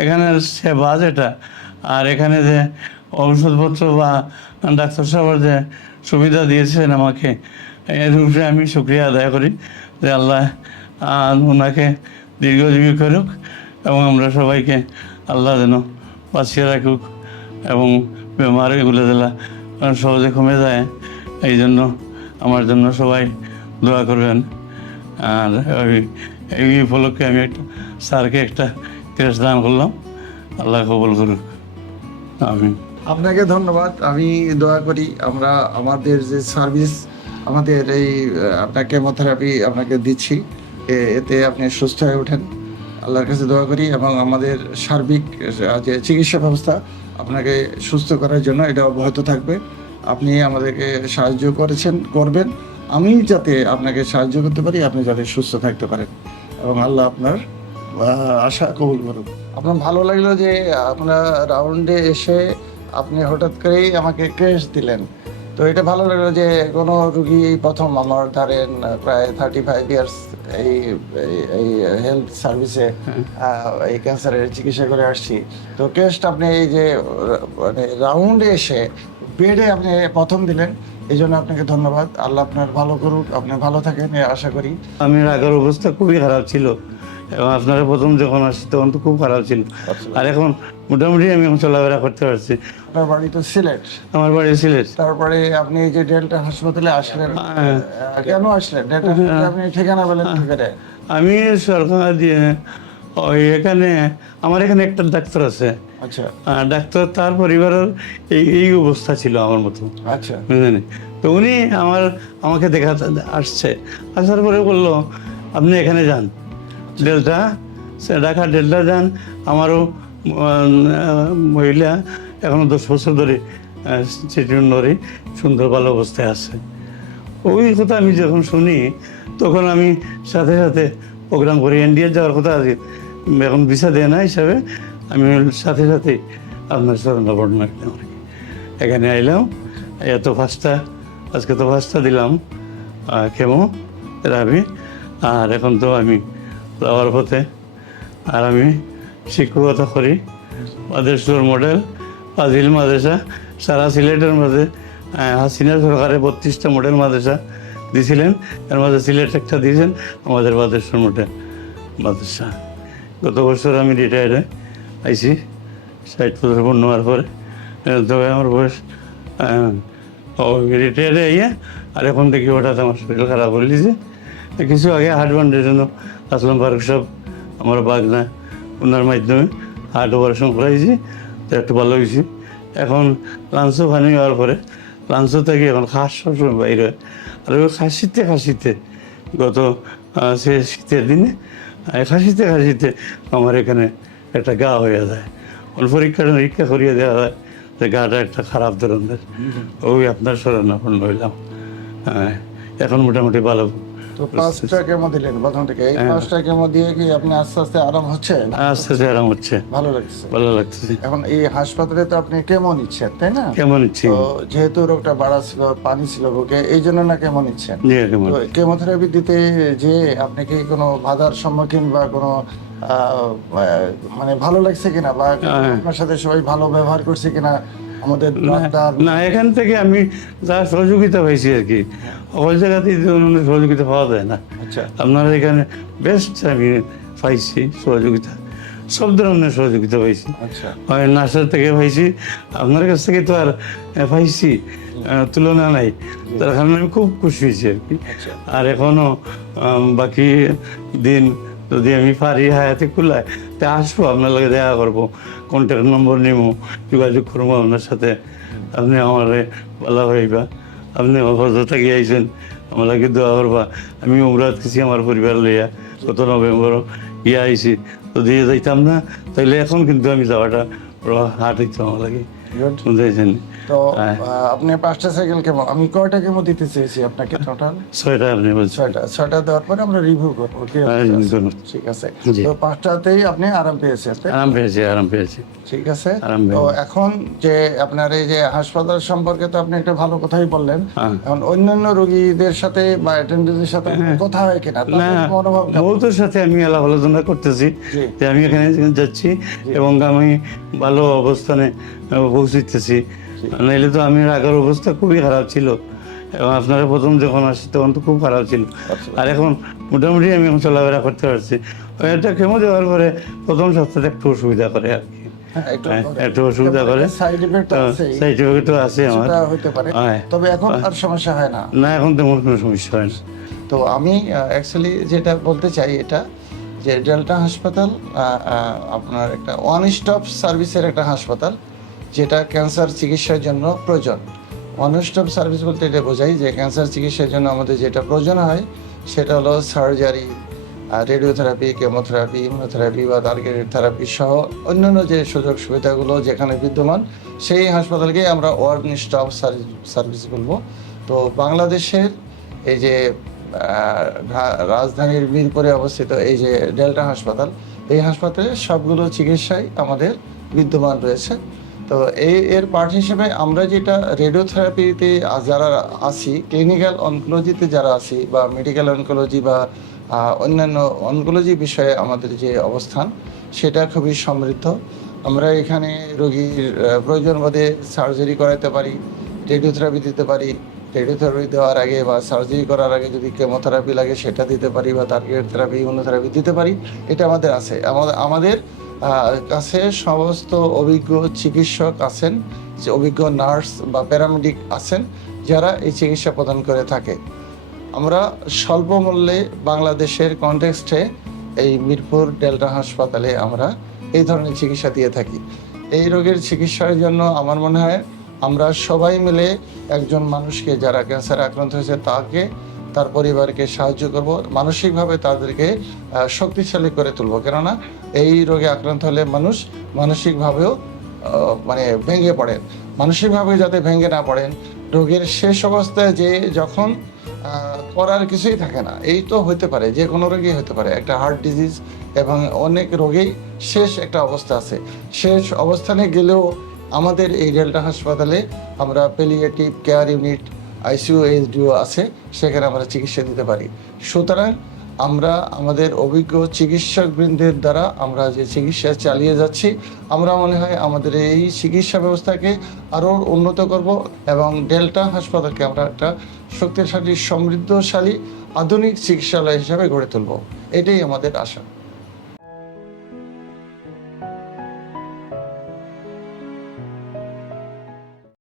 এখানের সেবা যেটা আর এখানে যে ঔষধপত্র বা ডাক্তার সাহেবের যে সুবিধা দিয়েছেন আমাকে, এর উপরে আমি শুক্রিয়া আদায় করি যে আল্লাহ ওনাকে দীর্ঘজীবী করুক এবং আমরা সবাইকে আল্লাহ যেন বাঁচিয়ে রাখুক এবং বেমার এগুলো দিলা সহজে কমে যায়, এই জন্য আমার জন্য সবাই দোয়া করবেন। আর এই উপলক্ষে আমি একটা স্যারকে একটা ক্রেশ দান করলাম। আল্লাহ কবল করুক। আমি আপনাকে ধন্যবাদ। আমি দোয়া করি আমরা আমাদের যে সার্ভিস আমাদের এই আহ, আপনার কেমোথেরাপি আপনাকে দিচ্ছি। এতে আপনি সুস্থ হয়ে ওঠেন। আল্লাহর কাছে দোয়া করি এবং আমাদের সার্বিক যে চিকিৎসা ব্যবস্থা আপনাকে সুস্থ করার জন্য এটা অব্যাহত থাকবে। আপনি আমাদেরকে সাহায্য করেছেন করবেন। আমি যাতে আপনাকে সাহায্য করতে পারি আপনি যাতে সুস্থ থাকতে পারেন। এবং আল্লাহ আপনার আশা কবুল করুন। আপনার ভালো লাগল যে আপনার রাউন্ডে এসে আপনি হঠাৎ করেই আমাকে ক্রেশ দিলেন। তো এটা ভালো লাগল যে কোনো রুগী প্রথম আমার ধরেন প্রায় থার্টি ফাইভ ইয়ার্স এই এই- হেলথ সার্ভিসে এই ক্যান্সারের চিকিৎসা করে আসছি। তো ক্রেশটা আপনি এই যে মানে রাউন্ডে এসে বেডে আপনি প্রথম দিলেন এই জন্য আপনাকে ধন্যবাদ। আল্লাহ আপনার ভালো করুক আপনি ভালো থাকেন আশা করি। আমি আগের অবস্থা খুবই খারাপ ছিল। এবং আপনারা প্রথম যখন আসছি তখন তো খুব খারাপ ছিল। আর এখন মোটামুটি আমি এখন চলাফেরা করতে পারছি। আপনার বাড়ি তো সিলেট। আমার বাড়ি সিলেট। তারপরে আপনি এই যে ডেল্টা হাসপাতালে আসলেন হ্যাঁ। কেন আসলেন? ডেল্টা আপনি ঠিকানা বলেন করে আমি সরকার দিয়ে ওই এখানে আমার এখানে একটা ডাক্তার আছে। আচ্ছা। ডাক্তার তার পরিবারের এই এই অবস্থা ছিল আমার মতো। আচ্ছা। বুঝলেন? তো উনি আমার আমাকে দেখা আসছে। আসার পরে বলল আপনি এখানে যান। ডেল্টা ঢাকা ডেল্টা যান আমারও মহিলা, এখনও দশ বছর ধরে ধরে সুন্দর ভালো অবস্থায় আছে। ওই কথা আমি যখন শুনি, তখন আমি সাথে সাথে প্রোগ্রাম করি ইন্ডিয়া যাওয়ার কথা আছে এখন ভিসা দেয় না হিসাবে, আমি সাথে সাথে আপনার স্মরণাপন্ন একদম আর কি এখানে আইলাম, এত ফার্স্টটা আজকে তো ফার্স্টটা দিলাম কেমো থেরাপি আর এখন তো আমি যাওয়ার পথে। আর আমি শিক্ষকতা করি। মাদেশ্বর মডেল, ফাজিল মাদ্রাসা, সারা সিলেটের মধ্যে হাসিনা সরকারের বত্রিশটা মডেল মাদ্রাসা দিয়েছিলেন এর মধ্যে সিলেট একটা দিয়েছেন, আমাদের মাদেশ্বর মডেল মাদ্রাসা। গত বছর আমি রিটায়ার্ড হয়ে আইসি ষাট বছর পূর্ণ হওয়ার পরে। তবে আমার বয়স রিটায়ার্ডে আইয়া আর এখন দেখি হঠাৎ আমার শরীর খারাপ হয়ে কিছু আগে হার্ট বান্ডের জন্য আসলাম পার্ক সব আমার বাগনা ওনার মাধ্যমে হার্ট অপারেশন করাইছি তো একটু ভালো হয়েছি। এখন লাঞ্চও ফানি হওয়ার পরে লাঞ্চ থেকে এখন খাস সবসময় বাইরে হয়। আর ওই খাসিতে খাসিতে গত সে শীতের দিনে খাসিতে খাসিতে আমার এখানে একটা গা হয়ে যায়। ওর পরীক্ষা নিরীক্ষা করিয়ে দেওয়া হয় যে গাটা একটা খারাপ ধরনের। ওই আপনার শরণাপন্ন হইলাম। হ্যাঁ এখন মোটামুটি ভালো। তো পাঁচটা কেমো দিলেন প্রথম থেকে। এই পাঁচটা কেমো দিয়ে কি আপনি আস্তে আস্তে আরাম হচ্ছে? আস্তে আস্তে আরাম হচ্ছে। ভালো লাগছে। ভালো লাগতেছে। এখন এই হাসপাতালে তো আপনি কেমো নিচ্ছেন তাই না? কেমন ইচ্ছে তো যেহেতু রোগটা বাড়া ছিল পানি ছিল বুকে এই জন্য না কেমো নিচ্ছেন? কেমন। তো কেমোথেরাপি দিতে যে আপনি কি কোনো বাধার সম্মুখীন বা কোনো আহ, মানে ভালো লাগছে কিনা বা হ্যাঁ। আপনার সাথে সবাই ভালো ব্যবহার করছে কিনা আমাদের না এখান থেকে আমি যা সহযোগিতা পাইছি আর কি। সকল জায়গাতেই অন্য সহযোগিতা পাওয়া যায় না। আচ্ছা। আপনারা এখানে বেস্ট আমি পাইছি সহযোগিতা। সব ধরনের সহযোগিতা পাইছি। আচ্ছা। হয় নার্সের থেকে পাইছি। আপনার কাছ থেকে তো আর পাইছি তুলনা নাই। তার কারণে আমি খুব খুশি হয়েছি আর কি। আচ্ছা। আর এখনও বাকি দিন যদি আমি পারি হায়াতে খুলায় তা আসব আপনার লগে দেখা করব কন্ট্যাক্ট নম্বর নিব যোগাযোগ করব আপনার সাথে। আপনি আমার ভালো হইবা আপনি আমার থাকি আইছেন আমার লাগে দোয়া করবা। আমি উমরাত কিছু আমার পরিবার লইয়া গত নভেম্বর ইয়ে আইছি যদি যাইতাম না তাহলে এখন কিন্তু আমি যাওয়াটা হাট হইতাম আমার লাগে। Good. তো হ্যাঁ। আপনি পাঁচটা সাইকেল কেমো আমি কয়টা কেমো দিতে চেয়েছি আপনাকে টোটাল ছয়টা আপনি ছয়টা। ছয়টা দেওয়ার পরে আমরা রিভিউ করব হ্যাঁ। ঠিক আছে। তো পাঁচটাতেই আপনি আরাম পেয়েছেন আরাম পেয়েছি আরাম পেয়েছি। ঠিক আছে? তো এখন যে আপনার এই যে হাসপাতাল সম্পর্কে তো আপনি একটা ভালো কথাই বললেন। হ্যাঁ। এখন অন্যান্য রোগীদের সাথে বা অ্যাটেন্ডেন্টের সাথে কথা হয় কিনা? কেমন? সাথে আমি আলাপ আলোচনা করতেছি। যে আমি এখানে যাচ্ছি এবং আমি ভালো অবস্থানে পৌঁছিতেছি। নাইলে তো আমি আগের অবস্থা খুবই খারাপ ছিল। এবং আপনারা প্রথম যখন আসি তখন তো খুব খারাপ ছিল। আচ্ছা। আর এখন মোটামুটি আমি এখন চলাফেরা করতে পারছি। একটা কেমো দেওয়ার পরে প্রথম সপ্তাহে একটু অসুবিধা করে আর কি। হ্যাঁ, একটু হ্যাঁ, একটু অসুবিধা করে। সাইড ইফেক্ট আছে আমার। হতে পারে। তবে এখন আর সমস্যা হয় না। না এখন তেমন কোনো সমস্যা হয় না। তো আমি অ্যাকচুয়ালি যেটা বলতে চাই এটা যে ডেল্টা হাসপাতাল আপনার একটা ওয়ান স্টপ সার্ভিসের একটা হাসপাতাল। যেটা ক্যান্সার চিকিৎসার জন্য প্রয়োজন। ওয়ান স্টপ সার্ভিস বলতে এটা বোঝাই যে ক্যান্সার চিকিৎসার জন্য আমাদের যেটা প্রয়োজন হয়, সেটা হলো সার্জারি রেডিওথেরাপি কেমোথেরাপি ইমিউনোথেরাপি বা টার্গেটেড থেরাপি সহ অন্যান্য যে সুযোগ সুবিধাগুলো যেখানে বিদ্যমান, সেই হাসপাতালকে আমরা ওয়ান স্টপ সার্ভিস বলব। তো বাংলাদেশের এই যে রাজধানীর মিরপুরে অবস্থিত এই যে ডেল্টা হাসপাতাল, এই হাসপাতালে সবগুলো চিকিৎসাই আমাদের বিদ্যমান রয়েছে। তো এই এর পার্ট হিসেবে আমরা যেটা রেডিওথেরাপিতে যারা আছি ক্লিনিক্যাল অনকোলজিতে যারা আছি বা মেডিকেল অনকোলজি বা অন্যান্য অনকোলজি বিষয়ে আমাদের যে অবস্থান, সেটা খুবই সমৃদ্ধ। আমরা এখানে রোগীর প্রয়োজন বোধে সার্জারি করাতে পারি রেডিওথেরাপি দিতে পারি। রেডিওথেরাপি দেওয়ার আগে বা সার্জারি করার আগে যদি কেমোথেরাপি লাগে, সেটা দিতে পারি বা টার্গেট থেরাপি ইমিউনোথেরাপি দিতে পারি। এটা আমাদের আছে। আমাদের কাছে সমস্ত অভিজ্ঞ চিকিৎসক আছেন, যে অভিজ্ঞ নার্স বা প্যারামেডিক আছেন, যারা এই চিকিৎসা প্রদান করে থাকে। আমরা স্বল্প মূল্যে বাংলাদেশের কনটেক্সটে এই মিরপুর ডেল্টা হাসপাতালে আমরা এই ধরনের চিকিৎসা দিয়ে থাকি। এই রোগের চিকিৎসার জন্য আমার মনে হয় আমরা সবাই মিলে একজন মানুষকে যারা ক্যান্সার আক্রান্ত হয়েছে তাকে তার পরিবারকে সাহায্য করব, মানসিকভাবে তাদেরকে শক্তিশালী করে তুলব। কেননা এই রোগে আক্রান্ত হলে মানুষ মানসিকভাবেও মানে ভেঙে পড়েন। মানসিকভাবে যাতে ভেঙে না পড়েন, রোগের শেষ অবস্থায় যে যখন করার কিছুই থাকে না, এই তো হতে পারে, যে কোনো রোগেই হতে পারে, একটা হার্ট ডিজিজ এবং অনেক রোগেই শেষ একটা অবস্থা আছে। শেষ অবস্থানে গেলেও আমাদের এই ডেল্টা হাসপাতালে আমরা palliative care unit ICU HDU আছে, সেখানে আমরা চিকিৎসা দিতে পারি। সুতরাং আমরা আমাদের অভিজ্ঞ চিকিৎসকবৃন্দের দ্বারা আমরা যে চিকিৎসা চালিয়ে যাচ্ছি, আমরা মনে হয় আমাদের এই চিকিৎসা ব্যবস্থাকে আরও উন্নত করব এবং ডেল্টা হাসপাতালকে আমরা একটা শক্তিশালী, সমৃদ্ধশালী, আধুনিক চিকিৎসালয় হিসাবে গড়ে তুলব। এটাই আমাদের আশা।